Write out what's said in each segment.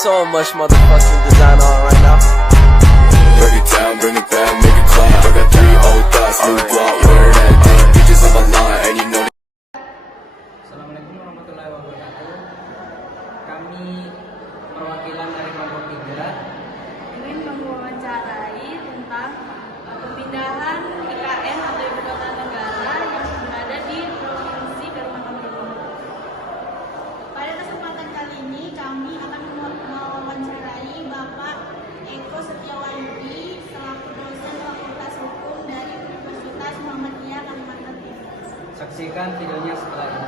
so much motherfucking design on right now. Break it down, bring it back, make it clap. I got 3 old thoughts, new block, where that thing. Bitches on my line, and you know. Assalamualaikum warahmatullahi wabarakatuh. Kami perwakilan dari kelompok 3 ingin mewawancarai tentang pemindahan IKN atau Ibu Kota Negara yang berada di Provinsi Kalimantan Timur. Pada kesempatan kali ini kami akan mewawancarai Bapak Eko Setiawahyudi selaku dosen Fakultas Hukum dari Universitas Muhammadiyah Kalimantan Timur. Saksikan videonya setelah ini.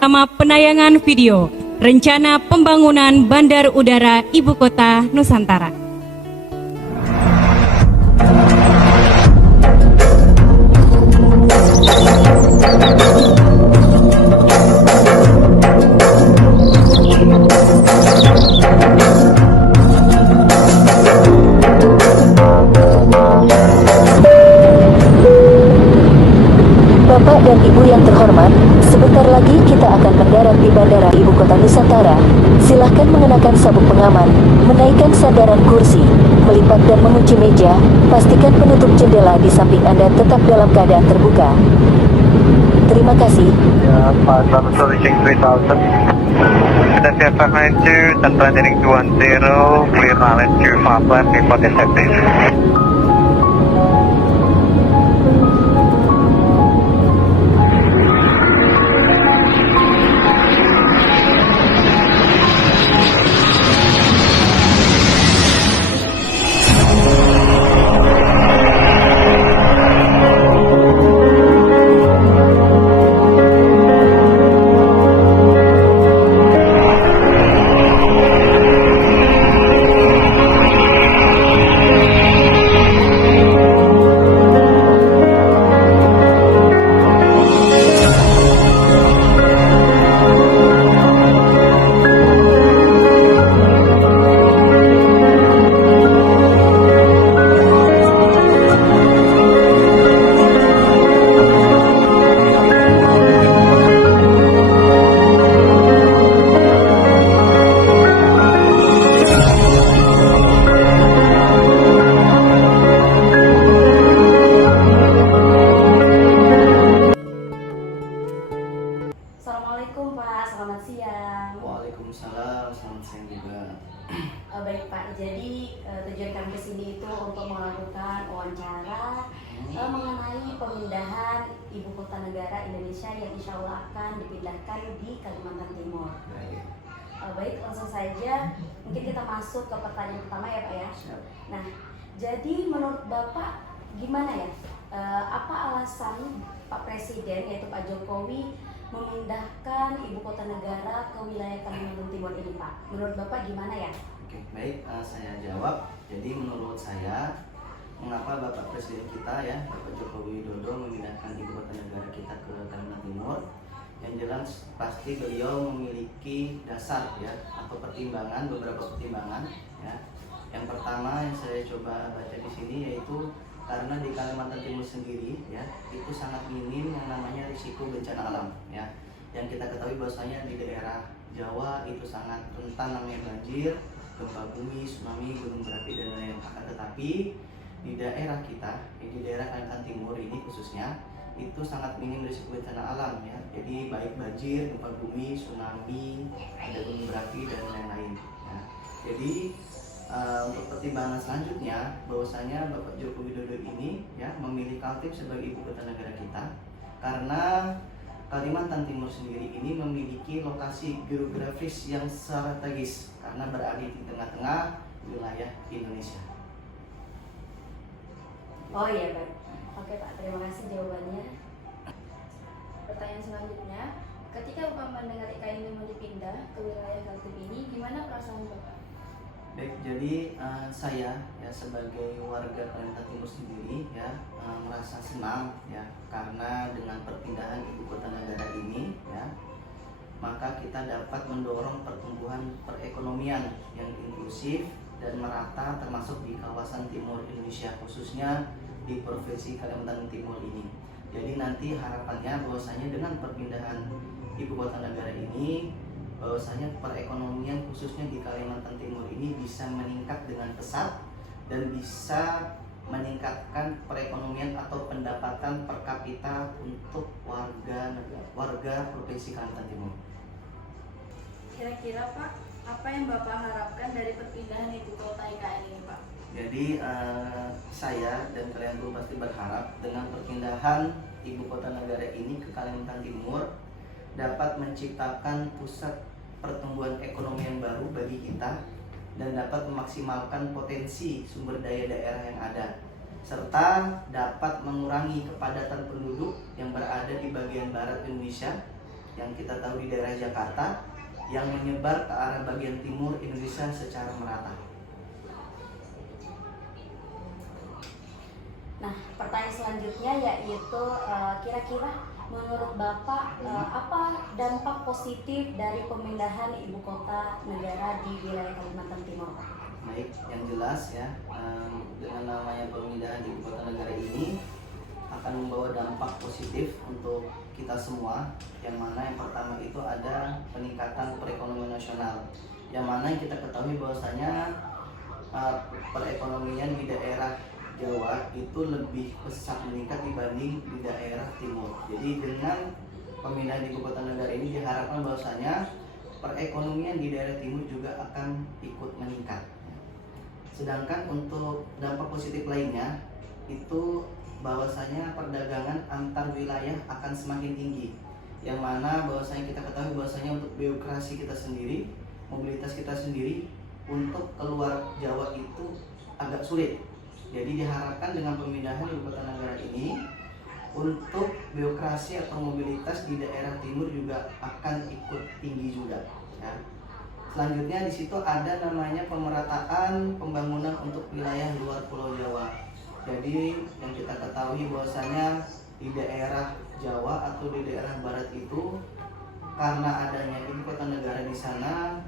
Nama penayangan video Rencana Pembangunan Bandar Udara Ibu Kota Nusantara. Bapak dan Ibu yang terhormat, sebentar lagi kita akan mendarat di Bandara Ibu Kota Nusantara. Silahkan mengenakan sabuk pengaman, menaikkan sandaran kursi, melipat dan mengunci meja. Pastikan penutup jendela di samping Anda tetap dalam keadaan terbuka. Terima kasih. Yeah, 5 reaching 3000. Sudah siap 592, tempat heading 20, clear knowledge to 5 left, report effective. Assalamualaikum Pak, selamat siang. Waalaikumsalam, selamat siang juga. Baik Pak, jadi tujuan kami kesini itu untuk melakukan wawancara mengenai pemindahan Ibu Kota Negara Indonesia yang insya Allah akan dipindahkan di Kalimantan Timur. Baik, langsung saja mungkin kita masuk ke pertanyaan pertama ya Pak ya. Siap. Nah, jadi menurut Bapak gimana ya? Apa alasan Pak Presiden yaitu Pak Jokowi memindahkan Ibu Kota Negara ke wilayah Kalimantan Timur ini Pak? Menurut Bapak gimana ya? Oke, baik, saya jawab. Jadi menurut saya, mengapa Bapak Presiden kita ya, Bapak Joko Widodo memindahkan Ibu Kota Negara kita ke Kalimantan Timur? Yang jelas pasti beliau memiliki dasar ya, atau pertimbangan, beberapa pertimbangan ya. Yang pertama yang saya coba baca di sini yaitu karena di Kalimantan Timur sendiri ya, itu sangat minim yang namanya risiko bencana alam ya. Yang kita ketahui bahwasanya di daerah Jawa itu sangat rentan namanya banjir, gempa bumi, tsunami, gunung berapi dan lain-lain. Akan tetapi di daerah kita, di daerah Kalimantan Timur ini khususnya, itu sangat minim risiko bencana alam ya. Jadi baik banjir, gempa bumi, tsunami, ada gunung berapi dan lain-lain ya. Jadi untuk pertimbangan selanjutnya bahwasanya Bapak Joko Widodo ini ya memilih Kaltim sebagai ibu kota negara kita karena Kalimantan Timur sendiri ini memiliki lokasi geografis yang strategis karena berada di tengah-tengah wilayah Indonesia. Oh iya Pak. Oke Pak, terima kasih jawabannya. Pertanyaan selanjutnya, ketika Bapak mendengar IKN mau dipindah ke wilayah Kaltim ini, gimana perasaan Bapak? Baik, jadi saya ya sebagai warga Kalimantan Timur sendiri ya merasa senang ya karena dengan perpindahan ibu kota negara ini ya maka kita dapat mendorong pertumbuhan perekonomian yang inklusif dan merata termasuk di kawasan timur Indonesia khususnya di Provinsi Kalimantan Timur ini. Jadi nanti harapannya bahwasanya dengan perpindahan ibu kota negara ini bahwasanya perekonomian khususnya di Kalimantan Timur ini bisa meningkat dengan pesat dan bisa meningkatkan perekonomian atau pendapatan per kapita untuk warga Provinsi Kalimantan Timur. Kira-kira Pak, apa yang Bapak harapkan dari perpindahan ibu kota IKN ini Pak? Jadi saya dan kalian semua pasti berharap dengan perpindahan ibu kota negara ini ke Kalimantan Timur dapat menciptakan pusat pertumbuhan ekonomi yang baru bagi kita dan dapat memaksimalkan potensi sumber daya daerah yang ada, serta dapat mengurangi kepadatan penduduk yang berada di bagian barat Indonesia yang kita tahu di daerah Jakarta yang menyebar ke arah bagian timur Indonesia secara merata. Nah, pertanyaan selanjutnya yaitu kira-kira menurut Bapak apa dampak positif dari pemindahan ibu kota negara di wilayah Kalimantan Timur? Baik, yang jelas ya, dengan namanya pemindahan ibu kota negara ini akan membawa dampak positif untuk kita semua, yang mana yang pertama itu ada peningkatan perekonomian nasional, yang mana kita ketahui bahwasanya perekonomian di daerah Jawa itu lebih pesat meningkat dibanding di daerah timur. Jadi dengan pemindahan ibu kota negara ini diharapkan bahwasanya perekonomian di daerah timur juga akan ikut meningkat. Sedangkan untuk dampak positif lainnya itu bahwasanya perdagangan antar wilayah akan semakin tinggi, yang mana bahwasanya kita ketahui bahwasanya untuk birokrasi kita sendiri, mobilitas kita sendiri untuk keluar Jawa itu agak sulit. Jadi diharapkan dengan pemindahan ibu kota negara ini untuk birokrasi atau mobilitas di daerah timur juga akan ikut tinggi juga. Ya. Selanjutnya di situ ada namanya pemerataan pembangunan untuk wilayah luar Pulau Jawa. Jadi yang kita ketahui bahwasanya di daerah Jawa atau di daerah barat itu karena adanya ibu kota negara di sana,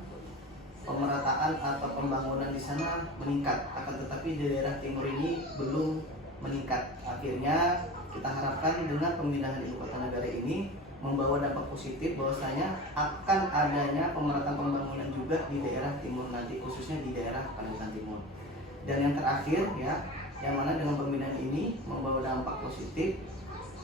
pemerataan atau pembangunan di sana meningkat, akan tetapi di daerah timur ini belum meningkat. Akhirnya kita harapkan dengan pemindahan ibu kota negara ini membawa dampak positif bahwasanya akan adanya pemerataan pembangunan juga di daerah timur nanti, khususnya di daerah Kalimantan Timur. Dan yang terakhir ya, yang mana dengan pemindahan ini membawa dampak positif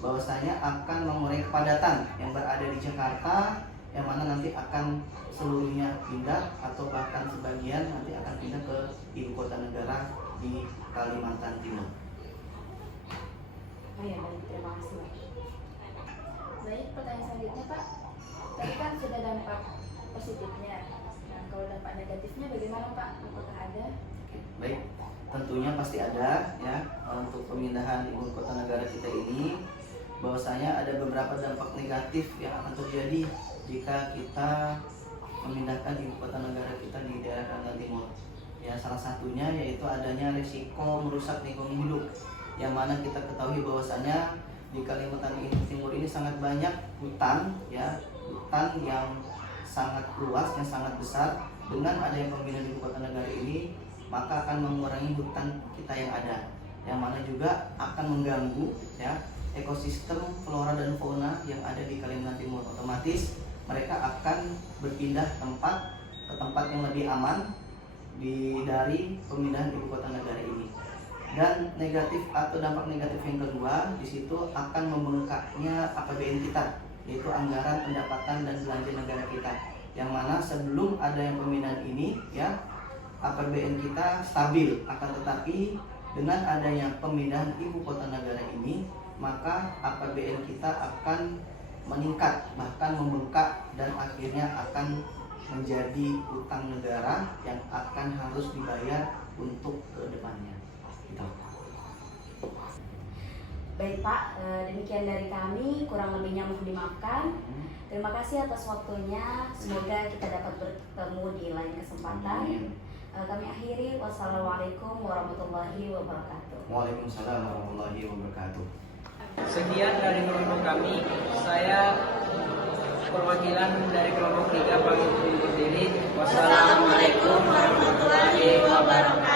bahwasanya akan mengurangi kepadatan yang berada di Jakarta, yang mana nanti akan seluruhnya pindah atau bahkan sebagian nanti akan pindah ke ibu kota negara di Kalimantan Timur. Oh ya, baik, terima kasih. Baik, pertanyaan selanjutnya Pak. Tadi kan sudah dampak positifnya. Nah, kalau dampak negatifnya bagaimana Pak? Apakah ada? Baik, tentunya pasti ada ya untuk pemindahan ibu kota negara kita ini, bahwasanya ada beberapa dampak negatif yang akan terjadi jika kita memindahkan ibu kota negara kita di daerah Kalimantan Timur. Ya, salah satunya yaitu adanya risiko merusak lingkungan hidup, yang mana kita ketahui bahwasanya di Kalimantan Timur ini sangat banyak hutan ya, hutan yang sangat luas, yang sangat besar. Dengan adanya pemindahan ibu kota negara ini, maka akan mengurangi hutan kita yang ada, yang mana juga akan mengganggu ya ekosistem flora dan fauna yang ada di Kalimantan Timur. Otomatis mereka akan berpindah tempat ke tempat yang lebih aman dari pemindahan ibu kota negara ini. Dan negatif atau dampak negatif yang kedua di situ akan membengkaknya APBN kita, yaitu anggaran pendapatan dan belanja negara kita, yang mana sebelum ada yang pemindahan ini ya APBN kita stabil, akan tetapi dengan adanya pemindahan ibu kota negara ini maka APBN kita akan meningkat, bahkan membengkak, dan akhirnya akan menjadi utang negara yang akan harus dibayar untuk kedepannya. Gitu. Baik Pak, demikian dari kami, kurang lebihnya mohon dimaafkan. Terima kasih atas waktunya, semoga kita dapat bertemu di lain kesempatan. Kami akhiri, wassalamualaikum warahmatullahi wabarakatuh. Waalaikumsalam warahmatullahi wabarakatuh. Sekian dari kelompok kami. Saya perwakilan dari kelompok 3 pamit undur diri. Wassalamualaikum warahmatullahi wabarakatuh.